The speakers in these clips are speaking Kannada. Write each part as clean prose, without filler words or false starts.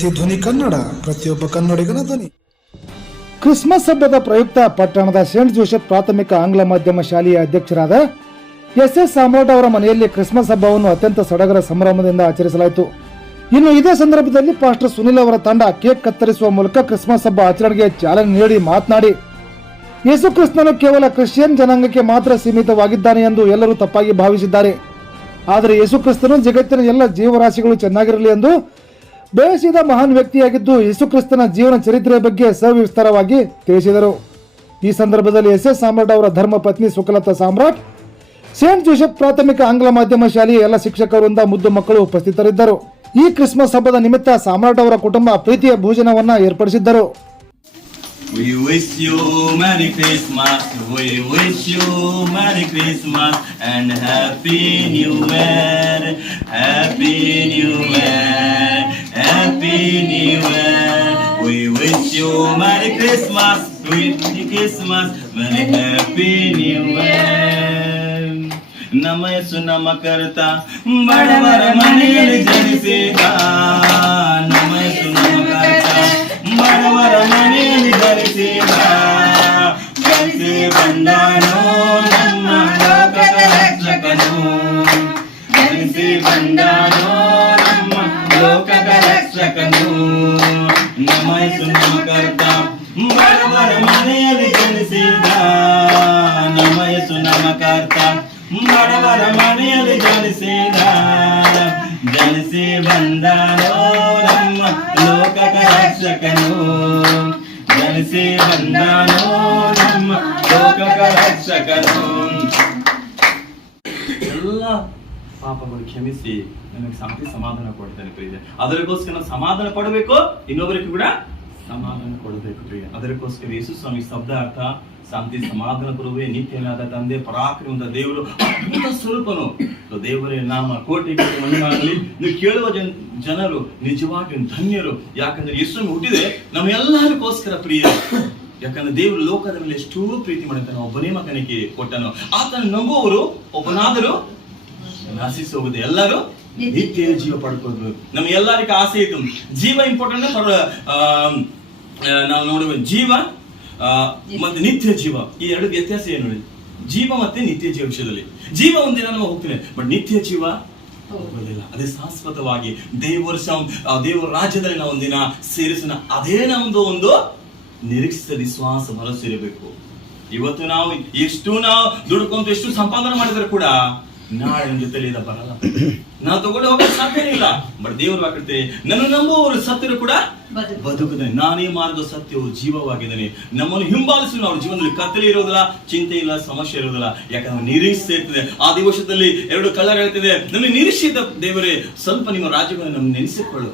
ಪ್ರತಿಧ್ವನಿ ಕನ್ನಡ, ಪ್ರತಿಯೊಬ್ಬ ಕನ್ನಡಿಗನ ಧ್ವನಿ. ಕ್ರಿಸ್ಮಸ್ ಹಬ್ಬದ ಪ್ರಯುಕ್ತ ಪಟ್ಟಣದ ಸೇಂಟ್ ಜೋಸೆಫ್ ಪ್ರಾಥಮಿಕ ಆಂಗ್ಲ ಮಾಧ್ಯಮ ಶಾಲೆಯ ಅಧ್ಯಕ್ಷರಾದ ಎಸ್ ಸಾಮ್ರಾಟ್ ಅವರ ಮನೆಯಲ್ಲಿ ಕ್ರಿಸ್ಮಸ್ ಹಬ್ಬವನ್ನು ಅತ್ಯಂತ ಸಡಗರ ಸಂಭ್ರಮದಿಂದ ಆಚರಿಸಲಾಯಿತು. ಇನ್ನು ಇದೇ ಸಂದರ್ಭದಲ್ಲಿ ಪಾಸ್ಟರ್ ಸುನಿಲ್ ಅವರ ತಂಡ ಕೇಕ್ ಕತ್ತರಿಸುವ ಮೂಲಕ ಕ್ರಿಸ್ಮಸ್ ಹಬ್ಬ ಆಚರಣೆಗೆ ಚಾಲನೆ ನೀಡಿ ಮಾತನಾಡಿ, ಯೇಸು ಕ್ರಿಸ್ತನು ಕೇವಲ ಕ್ರಿಶ್ಚಿಯನ್ ಜನಾಂಗಕ್ಕೆ ಮಾತ್ರ ಸೀಮಿತವಾಗಿದ್ದಾನೆ ಎಂದು ಎಲ್ಲರೂ ತಪ್ಪಾಗಿ ಭಾವಿಸಿದ್ದಾರೆ. ಆದರೆ ಯೇಸು ಕ್ರಿಸ್ತನು ಜಗತ್ತಿನ ಎಲ್ಲ ಜೀವರಾಶಿಗಳು ಚೆನ್ನಾಗಿರಲಿ ಎಂದು ಬಯಸಿದ ಮಹಾನ್ ವ್ಯಕ್ತಿಯಾಗಿದ್ದು, ಯೇಸು ಕ್ರಿಸ್ತನ ಜೀವನ ಚರಿತ್ರೆಯ ಬಗ್ಗೆ ಸವಿಸ್ತಾರವಾಗಿ ತಿಳಿಸಿದರು. ಈ ಸಂದರ್ಭದಲ್ಲಿ ಎಸ್ ಸಾಮ್ರಾಟ್ ಅವರ ಧರ್ಮ ಪತ್ನಿ ಸುಕಲತಾ ಸಾಮ್ರಾಟ್, ಸೇಂಟ್ ಜೋಸೆಫ್ ಪ್ರಾಥಮಿಕ ಆಂಗ್ಲ ಮಾಧ್ಯಮ ಶಾಲೆಯ ಎಲ್ಲ ಶಿಕ್ಷಕರಿಂದ ಮುದ್ದು ಮಕ್ಕಳು ಉಪಸ್ಥಿತರಿದ್ದರು. ಈ ಕ್ರಿಸ್ಮಸ್ ಹಬ್ಬದ ನಿಮಿತ್ತ ಸಾಮ್ರಾಟ್ ಅವರ ಕುಟುಂಬ ಪ್ರೀತಿಯ ಭೋಜನವನ್ನ ಏರ್ಪಡಿಸಿದ್ದರು. We wish you Merry Christmas, we wish you Merry Christmas and Happy New Year, Happy New Year, Happy New Year. We wish you Merry Christmas, Merry Christmas, Merry Happy New Year. ನಮ್ಮ ಯೇಸು ನಮ್ಮ ಕರ್ತ ಬಡವರ ಮನೆಯಲ್ಲಿ ಜನಿಸಿದ, ನಮ್ಮ ಯೇಸು ನಮ್ಮ ಕರ್ತ ಬಡವರ ಮನೆಯಲ್ಲಿ ಜನಿಸಿದ, ಜನಿಸಿ ಬಂದಾನೋ ನಮ್ಮ ಲೋಕದ ರಕ್ಷಕನು, ಜನಿಸಿ ಬಂದಾನೋ ನಮ್ಮ ಲೋಕದ ರಕ್ಷಕನು. ನಮ್ಮ ಯೇಸು ನಮ್ಮ ಕರ್ತ ಬಡವರ ಮನೆಯಲ್ಲಿ ಜನಿಸಿದ, ನಮ್ಮ ಯೇಸು ನಮ್ಮ ಕರ್ತ ಬಡವರ ಮನೆಯಲ್ಲಿ ಜನಿಸಿದ, ಜನಿಸಿ ಬಂದಾನೋ ನಮ್ಮ ಲೋಕದ ರಕ್ಷಕನು, ಜನಿಸಿ ಬಂದಾನೋ ನಮ್ಮ ಲೋಕದ ರಕ್ಷಕನು. ಎಲ್ಲ ಪಾಪಗಳು ಕ್ಷಮಿಸಿ ನನಗೆ ಶಾಂತಿ ಸಮಾಧಾನ ಕೊಡ್ತಾನೆ ಪ್ರಿಯ. ಅದಕ್ಕೋಸ್ಕರ ನಾವು ಸಮಾಧಾನ ಪಡಬೇಕು, ಇನ್ನೊಬ್ಬರಿಗೂ ಕೂಡ ಸಮಾಧಾನ ಕೊಡಬೇಕು ಪ್ರಿಯ. ಅದಕ್ಕೋಸ್ಕರ ಯೇಸು ಸ್ವಾಮಿ ಶಬ್ದ ಅರ್ಥ ಶಾಂತಿ ಸಮಾಧಾನ ಕೊಡುವೆ, ನಿತ್ಯನಾದ ತಂದೆ, ಪರಾಕ್ರಮದ ದೇವರು, ಅದ್ಭುತ ಸ್ವರೂಪನು. ದೇವರೇ ನಾಮ ಕೋಟಿ ಮಹಿಮಾಗಲಿ. ನೀವು ಕೇಳುವ ಜನರು ನಿಜವಾಗಿ ಧನ್ಯರು, ಯಾಕಂದ್ರೆ ಯೇಸು ಹುಟ್ಟಿದೆ ನಮ್ಮೆಲ್ಲರಿಗೋಸ್ಕರ ಪ್ರಿಯ. ಯಾಕಂದ್ರೆ ದೇವರು ಲೋಕದ ಮೇಲೆ ಎಷ್ಟೋ ಪ್ರೀತಿ ಮಾಡುತ್ತಾನೆ, ಒಬ್ಬನೇ ಮಗನಿಗೆ ಕೊಟ್ಟನು. ಆತನ ನಂಬುವವರು ಒಬ್ಬನಾದರೂ ನಾಶಿಸಿ ಹೋಗುದು, ಎಲ್ಲರೂ ನಿತ್ಯ ಜೀವ ಪಡ್ಕೋದು. ನಮ್ಗೆ ಎಲ್ಲರಿಗೂ ಆಸೆ ಇತ್ತು, ಜೀವ ಇಂಪಾರ್ಟೆಂಟ್. ನಾವು ನೋಡುವ ಜೀವ ಮತ್ತೆ ನಿತ್ಯ ಜೀವ, ಈ ಎರಡು ವ್ಯತ್ಯಾಸ ಏನು ನೋಡಿ? ಜೀವ ಮತ್ತೆ ನಿತ್ಯ ಜೀವ ವಿಷಯದಲ್ಲಿ ಜೀವ ಒಂದಿನ ನಾವು ಹೋಗ್ತೇನೆ, ಬಟ್ ನಿತ್ಯ ಜೀವ ಹೋಗೋದಿಲ್ಲ. ಅದೇ ಶಾಶ್ವತವಾಗಿ ದೇವರ ರಾಜ್ಯದಲ್ಲಿ ನಾವು ಒಂದಿನ ಸೇರಿಸೋಣ. ಅದೇ ನಮ್ದು ಒಂದು ನಿರೀಕ್ಷಿತ ವಿಶ್ವಾಸ ಭರವಸೆ ಇರಬೇಕು. ಇವತ್ತು ನಾವು ಎಷ್ಟು ದುಡ್ಕೊಂತ ಎಷ್ಟು ಸಂಪಾದನೆ ಮಾಡಿದ್ರೆ ಕೂಡ ನಾಳೆ ನಮ್ಮ ಜೊತೆಲಿ ಬರಲ್ಲ, ನಾವು ತಗೊಂಡು ಹೋಗಕ್ಕೆ ಸಾಧ್ಯ ಇಲ್ಲ. ಬಟ್ ದೇವರು ಹಾಕಿರ್ತೀವಿ, ನನ್ನ ನಂಬುವವರು ಸತ್ಯರು ಕೂಡ ಬದುಕಿದ್ದಾನೆ, ನಾನೇ ಮಾರ್ಗ ಸತ್ಯವು ಜೀವವಾಗಿದ್ದಾನೆ. ನಮ್ಮನ್ನು ಹಿಂಬಾಲಿಸಲು ಅವ್ರ ಜೀವನದಲ್ಲಿ ಕತ್ತಲೆ ಇರೋದಿಲ್ಲ, ಚಿಂತೆ ಇಲ್ಲ, ಸಮಸ್ಯೆ ಇರೋದಿಲ್ಲ. ಯಾಕಂದ್ರೆ ನಿರೀಕ್ಷೆ ಇರ್ತದೆ. ಆ ದಿವಸದಲ್ಲಿ ಎರಡು ಕಲರ್ ಹೇಳ್ತಿದೆ, ನಮಗೆ ನಿರೀಕ್ಷಿತ ದೇವರೇ ಸ್ವಲ್ಪ ನಿಮ್ಮ ರಾಜ್ಯವನ್ನು ನಮ್ಗೆ ನೆನೆಸಿಕೊಳ್ಳು.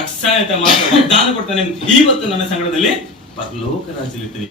ತಕ್ಷಣ ಅಂತ ಮಾತ್ರ ವಾಗ್ದಾನ ಕೊಡ್ತಾನೆ, ಇವತ್ತು ನನ್ನ ಸಂಗಡದಲ್ಲಿ ಪರಲೋಕ ರಾಜ್ಯದಲ್ಲಿ ಇರ್ತೀನಿ.